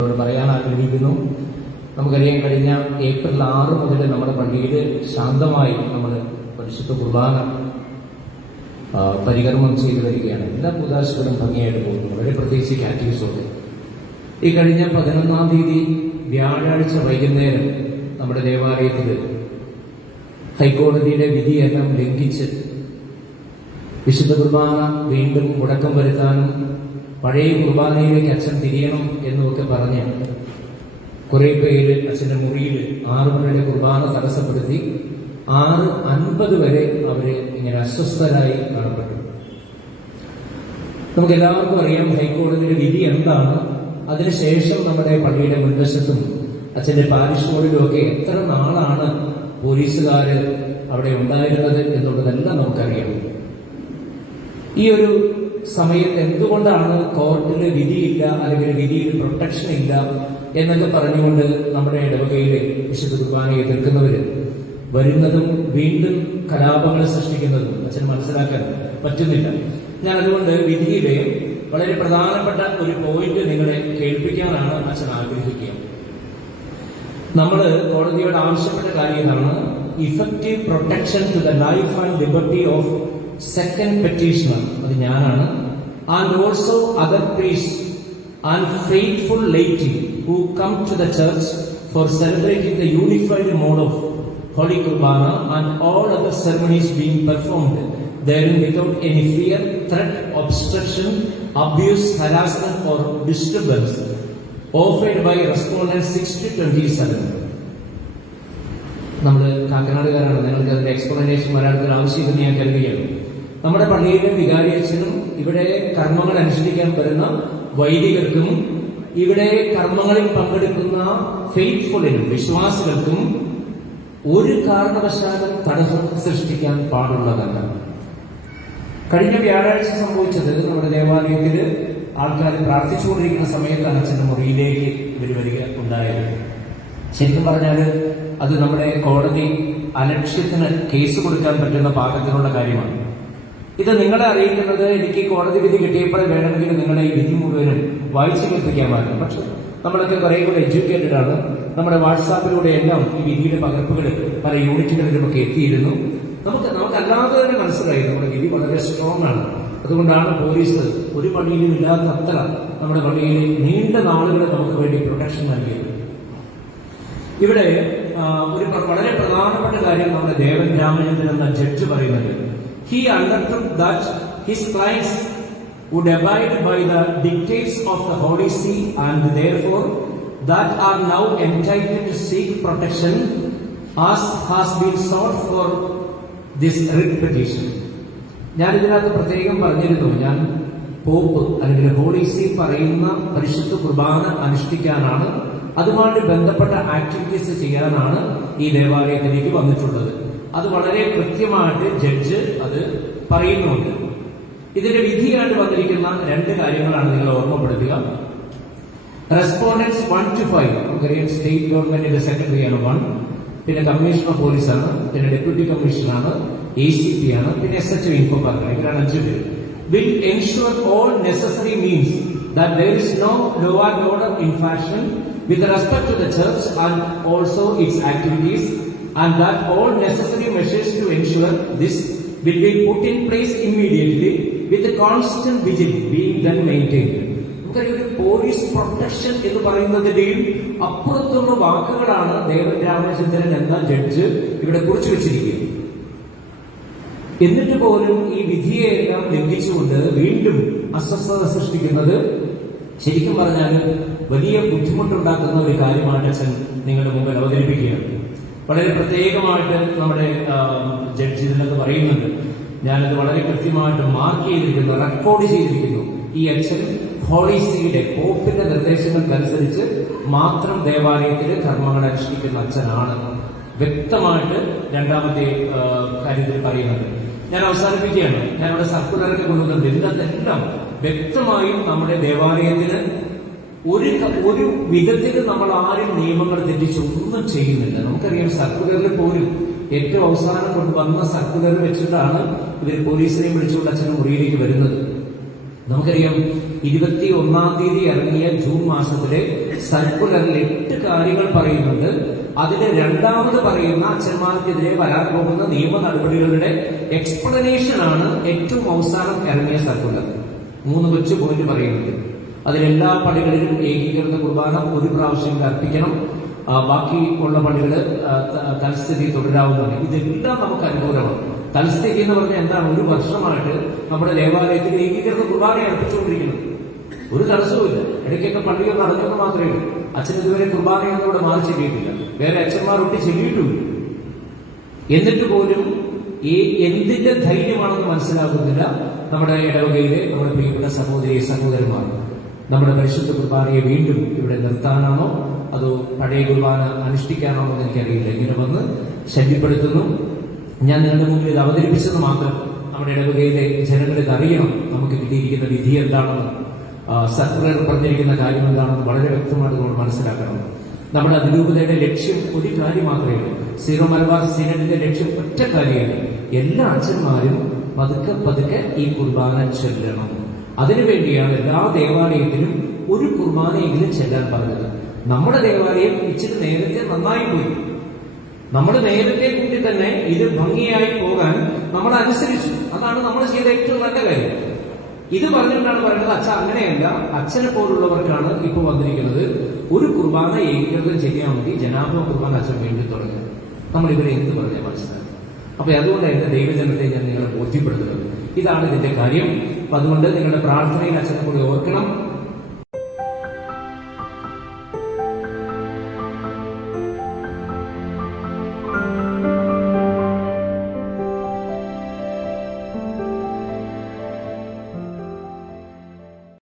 അവരോട് പറയാൻ ആഗ്രഹിക്കുന്നു. നമുക്കറിയാം കഴിഞ്ഞ ഏപ്രിൽ ആറ് മുതൽ നമ്മുടെ പള്ളിയിൽ ശാന്തമായി നമ്മൾ പരിശുദ്ധ കുർബാന പരികർമ്മം ചെയ്തു വരികയാണ്. എല്ലാ പുതാശകളും ഭംഗിയായിട്ട് പോകുന്നു. വളരെ പ്രത്യേകിച്ച് കാറ്റീവ്സോടെ ഈ കഴിഞ്ഞ പതിനൊന്നാം തീയതി വ്യാഴാഴ്ച വൈകുന്നേരം നമ്മുടെ ദേവാലയത്തിൽ ഹൈക്കോടതിയുടെ വിധിയെല്ലാം ലംഘിച്ച് വിശുദ്ധ കുർബാന വീണ്ടും മുടക്കം വരുത്താനും പഴയ കുർബാനയിലേക്ക് അച്ഛൻ തിരിയണം എന്നൊക്കെ പറഞ്ഞ് കുറെ പേര് അച്ഛന്റെ മുറിയിൽ ആറ് മണിയുടെ കുർബാന തടസ്സപ്പെടുത്തി ആറ് അൻപത് വരെ അവരെ ഇങ്ങനെ അസ്വസ്ഥരായി കാണപ്പെട്ടു. നമുക്ക് എല്ലാവർക്കും അറിയാം ഹൈക്കോടതിയുടെ വിധി എന്താണ്? അതിനുശേഷം നമ്മുടെ പള്ളിയുടെ മുൻവശത്തും അച്ഛന്റെ പാരിഷ് ബോർഡിലും ഒക്കെ എത്ര നാളാണ് പോലീസുകാര് അവിടെ ഉണ്ടായിരുന്നത് എന്നുള്ളതെല്ലാം നമുക്കറിയാം. ഈ ഒരു സമയത്ത് എന്തുകൊണ്ടാണ് കോർട്ടിന് വിധിയില്ല അല്ലെങ്കിൽ വിധിയിൽ പ്രൊട്ടക്ഷൻ ഇല്ല എന്നൊക്കെ പറഞ്ഞുകൊണ്ട് നമ്മുടെ ഇടവകയിലെ വിശുദ്ധ കുർബാനയെ എതിർക്കുന്നവര്? വരുന്നതും വീണ്ടും കലാപങ്ങൾ സൃഷ്ടിക്കുന്നതും അച്ഛന് മനസ്സിലാക്കാൻ പറ്റുന്നില്ല. ഞാൻ അതുകൊണ്ട് വിധിയിലെ വളരെ പ്രധാനപ്പെട്ട ഒരു പോയിന്റ് നിങ്ങളെ കേൾപ്പിക്കാനാണ് അച്ഛൻ ആഗ്രഹിക്കുക. നമ്മൾ കോടതിയോട് ആവശ്യപ്പെട്ട കാര്യം ഇതാണ് effective protection to the life and liberty of second petitioner അത് ഞാനാണ്. And also other priests and faithful laity who come to the church for celebrating the unified mode of holy Qurbana and all other ceremonies being performed therein without any fear, threat, obstruction, abuse, harassment or disturbance offered by respondent 6 to 27. നമ്മൾ കാക്കനാടുകാരാണ് നിങ്ങൾക്ക് അതിന്റെ explanation മലയാളത്തിൽ ആവശ്യമില്ലെന്ന് ഞാൻ കരുതുകയാണ് നമ്മുടെ പള്ളിയിലെ വികാരിയച്ഛനും ഇവിടെ കർമ്മങ്ങൾ അനുഷ്ഠിക്കാൻ വരുന്ന വൈദികർക്കും ഇവിടെ കർമ്മങ്ങളിൽ പങ്കെടുക്കുന്ന ഫെയ്ത്ത്ഫുള്ളിനും വിശ്വാസികൾക്കും ഒരു കാരണവശാലും തടസ്സം സൃഷ്ടിക്കാൻ പാടുള്ളതല്ല. കഴിഞ്ഞ വ്യാഴാഴ്ച സംഭവിച്ചത് നമ്മുടെ ദേവാലയത്തിൽ ആൾക്കാർ പ്രാർത്ഥിച്ചുകൊണ്ടിരിക്കുന്ന സമയത്താണ് അച്ഛന്റെ മുറിയിലേക്ക് ഇവർ വരിക ഉണ്ടായത് ശരിക്കും പറഞ്ഞാൽ അത് നമ്മുടെ കോടതി അലക്ഷ്യത്തിന് കേസ് കൊടുക്കാൻ പറ്റുന്ന പാകത്തിനുള്ള കാര്യമാണ്. ഇത് നിങ്ങളെ അറിയിക്കുന്നത് എനിക്ക് കോടതി വിധി കിട്ടിയപ്പോൾ വേണമെങ്കിൽ നിങ്ങളെ ഈ വിധി മുഴുവനും വായിച്ചു കേൾപ്പിക്കാമായിരുന്നു. പക്ഷെ നമ്മളൊക്കെ കുറെ കൂടെ എഡ്യൂക്കേറ്റഡ് ആണ്. നമ്മുടെ വാട്സാപ്പിലൂടെ എല്ലാം ഈ വിധിയുടെ പകർപ്പുകൾ പല യൂണിറ്റുകളിലുമൊക്കെ എത്തിയിരുന്നു. നമുക്ക് നമുക്ക് അല്ലാതെ തന്നെ മനസ്സിലായി നമ്മുടെ വിധി വളരെ സ്ട്രോങ് ആണ്. അതുകൊണ്ടാണ് പോലീസ് ഒരു പള്ളിയിലും ഇല്ലാത്ത അത്ര നമ്മുടെ പള്ളിയിൽ നീണ്ട നാളുകൾ നമുക്ക് വേണ്ടി പ്രൊട്ടക്ഷൻ നൽകിയത്. ഇവിടെ ഒരു വളരെ പ്രധാനപ്പെട്ട കാര്യം നമ്മുടെ ദേവൻ രാമചന്ദ്രൻ എന്ന ജഡ്ജ് പറയുന്നത് he undertook that his clients would abide by the dictates of the Holy See and therefore that are now entitled to seek protection as has been sought for this writ petition. ഞാൻ ഇതിനകത്ത് പ്രത്യേകം പറഞ്ഞിരുന്നു ഞാൻ pop അല്ലെങ്കിൽ holy C പറയുന്ന പരിശുദ്ധ കുർബാന അനുഷ്ഠിക്കാനാണ് അതുമായിട്ട് ബന്ധപ്പെട്ട ആക്ടിവിറ്റീസ് ചെയ്യാനാണ് ഈ ദേവാലയത്തിലേക്ക് വന്നിട്ടുള്ളത് അത് വളരെ കൃത്യമായിട്ട് ജഡ്ജ് അത് പറയുന്നുണ്ട്. ഇതിന്റെ വിധിയായിട്ട് വന്നിരിക്കുന്ന രണ്ട് കാര്യങ്ങളാണ് നിങ്ങൾ ഓർമ്മപ്പെടുത്തുക. റെസ്പോണ്ടൻസ് വൺ ടു ഫൈവ് നമുക്കറിയാം സ്റ്റേറ്റ് ഗവൺമെന്റിന്റെ സെക്രട്ടറിയാണ് വൺ പിന്നെ കമ്മീഷണർ പോലീസാണ് പിന്നെ ഡെപ്യൂട്ടി കമ്മീഷണറാണ് എ സി പി ആണ് പിന്നെ എസ് എച്ച് ഇൻഫോ പാർക്കാണ് അഞ്ചു പേര്. Will ensure all necessary means that there is no law and order infraction with respect to the church and also and that all necessary measures to ensure this will be put in place immediately with a constant vigil being then maintained. നമുക്കറിയാം police protection എന്ന് പറയുന്നതിന്റെയും അപ്പുറത്തുള്ള വാക്കുകളാണ് ദേവൻ എന്ന judge ഇവിടെ കുറിച്ചു വെച്ചിരിക്കുന്നത് എന്നിട്ട് പോലും ഈ വിധിയെല്ലാം ലംഘിച്ചുകൊണ്ട് വീണ്ടും അസ്വസ്ഥത സൃഷ്ടിക്കുന്നത് ശരിക്കും പറഞ്ഞാൽ വലിയ ബുദ്ധിമുട്ടുണ്ടാക്കുന്ന ഒരു കാര്യമാണ് അച്ഛൻ നിങ്ങളുടെ മുമ്പിൽ വളരെ പ്രത്യേകമായിട്ട് നമ്മുടെ ജഡ്ജി ഇതിനകത്ത് പറയുന്നുണ്ട്. ഞാനത് വളരെ കൃത്യമായിട്ട് മാർക്ക് ചെയ്തിരിക്കുന്നു റെക്കോർഡ് ചെയ്തിരിക്കുന്നു. ഈ അച്ഛൻ ഹോളിസിയുടെ പോപ്പിന്റെ നിർദ്ദേശങ്ങൾക്കനുസരിച്ച് മാത്രം ദേവാലയത്തിലെ കർമ്മങ്ങൾ അനുഷ്ഠിക്കുന്ന അച്ഛനാണ് വ്യക്തമായിട്ട് രണ്ടാമത്തെ കാര്യത്തിൽ പറയുന്നത് ഞാൻ അവസാനിപ്പിക്കുകയാണ്. ഞാനിവിടെ സർക്കുലറിനെ കൊണ്ടുവന്നത് ഇതിനകത്തെല്ലാം വ്യക്തമായും നമ്മുടെ ദേവാലയത്തിന് ഒരു ഒരു വിധത്തിൽ നമ്മൾ ആരും നിയമങ്ങൾ തെറ്റിച്ച് ഒന്നും ചെയ്യുന്നില്ല. നമുക്കറിയാം സർക്കുലറിൽ പോലും ഏറ്റവും അവസാനം കൊണ്ടുവന്ന സർക്കുലർ വെച്ചിട്ടാണ് ഇവർ പോലീസിനെയും വിളിച്ചുകൊണ്ട് അച്ഛനും മുറിയിലേക്ക് വരുന്നത്. നമുക്കറിയാം ഇരുപത്തി ഒന്നാം തീയതി ഇറങ്ങിയ ജൂൺ മാസത്തിലെ സർക്കുലറിൽ എട്ട് കാര്യങ്ങൾ പറയുന്നുണ്ട്. അതിന് രണ്ടാമത് പറയുന്ന അച്ഛന്മാർക്കെതിരെ വരാൻ പോകുന്ന നിയമ നടപടികളുടെ എക്സ്പ്ലനേഷൻ ആണ് ഏറ്റവും അവസാനം ഇറങ്ങിയ സർക്കുലർ. മൂന്ന് കൊച്ചു പോയിന്റ് പറയുന്നുണ്ട്. അതിലെല്ലാ പള്ളികളിലും ഏകീകൃത കുർബാന ഒരു പ്രാവശ്യം അർപ്പിക്കണം ബാക്കി ഉള്ള പള്ളികൾ തൽസ്ഥിതി തുടരാവുന്നതാണ്. ഇതെല്ലാം നമുക്ക് അനുകൂലമാണ്. തൽസ്ഥിതി എന്ന് പറഞ്ഞാൽ എന്താണ് ഒരു വർഷമായിട്ട് നമ്മുടെ ദേവാലയത്തിൽ ഏകീകൃത കുർബാന അർപ്പിച്ചുകൊണ്ടിരിക്കുന്നത് ഒരു തടസ്സവുമില്ല ഇടയ്ക്കൊക്കെ പള്ളികൾ നടന്നെന്ന് മാത്രമേ ഉള്ളൂ. അച്ഛൻ ഇതുവരെ കുർബാനയൊന്നും ഇവിടെ മാറി ചെല്ലിയിട്ടില്ല. വേറെ അച്ഛന്മാർ ഒട്ടി ചെല്ലിയിട്ടുമില്ല എന്നിട്ട് പോലും ഈ എന്തിന്റെ ധൈര്യമാണെന്ന് മനസ്സിലാകുന്നില്ല നമ്മുടെ ഇടവകയിലെ നമ്മുടെ പ്രിയപ്പെട്ട സഹോദരി സഹോദരന്മാർ. നമ്മുടെ പരിശുദ്ധ കുർബാനയെ വീണ്ടും ഇവിടെ നിർത്താനാണോ? അതോ പഴയ കുർബാന അനുഷ്ഠിക്കാനാണോ എന്ന് എനിക്കറിയില്ല. ഇങ്ങനെ വന്ന് ശല്യപ്പെടുത്തുന്നു. ഞാൻ നിങ്ങളുടെ മുമ്പിൽ ഇത് അവതരിപ്പിച്ചത് മാത്രം നമ്മുടെ ഇടവകയിലെ ജനങ്ങളിത് അറിയണം. നമുക്ക് കിട്ടിയിരിക്കുന്ന വിധി എന്താണെന്ന് സർക്കുലർ പറഞ്ഞിരിക്കുന്ന കാര്യം എന്താണെന്ന് വളരെ വ്യക്തമായിട്ട് നമ്മൾ മനസ്സിലാക്കണം. നമ്മുടെ അതിരൂപതയുടെ ലക്ഷ്യം ഒരു കാര്യം മാത്രമേ ഉള്ളൂ. സീറോ മലബാർ സീനറ്റിന്റെ ലക്ഷ്യം ഒറ്റ കാര്യമാണ് എല്ലാ അച്ഛന്മാരും പതുക്കെ പതുക്കെ ഈ കുർബാന ചൊല്ലണം. അതിനുവേണ്ടിയാണ് എല്ലാ ദേവാലയത്തിലും ഒരു കുർബാനയെങ്കിലും ചെല്ലാൻ പറഞ്ഞത്. നമ്മുടെ ദേവാലയം ഇച്ചിരി നേരത്തെ നന്നായി പോയി. നമ്മൾ നേരത്തെ കൂട്ടി തന്നെ ഇത് ഭംഗിയായി പോകാൻ നമ്മൾ അനുസരിച്ചു. അതാണ് നമ്മൾ ചെയ്ത ഏറ്റവും നല്ല കാര്യം. ഇത് പറഞ്ഞിട്ടാണ് പറയുന്നത് അച്ഛൻ അങ്ങനെയല്ല. അച്ഛനെ പോലുള്ളവർക്കാണ് ഇപ്പോൾ വന്നിരിക്കുന്നത്. ഒരു കുർബാന ഏകീകൃതം ചെയ്യാൻ വേണ്ടി ജനാഭ കുർബാന അച്ഛൻ വേണ്ടി തുടങ്ങി. നമ്മൾ ഇവരെ എന്ത് പറഞ്ഞാൽ മനസ്സിലാക്കി. അപ്പൊ അതുകൊണ്ടായിരുന്നു ദൈവജനത്തെ ഞാൻ നിങ്ങളെ ബോധ്യപ്പെടുത്തുന്നത്. ഇതാണ് ഇതിന്റെ കാര്യം. അപ്പൊ അതുകൊണ്ട് നിങ്ങളുടെ പ്രാർത്ഥനയിൽ അച്ഛനെ കൂടി ഓർക്കണം.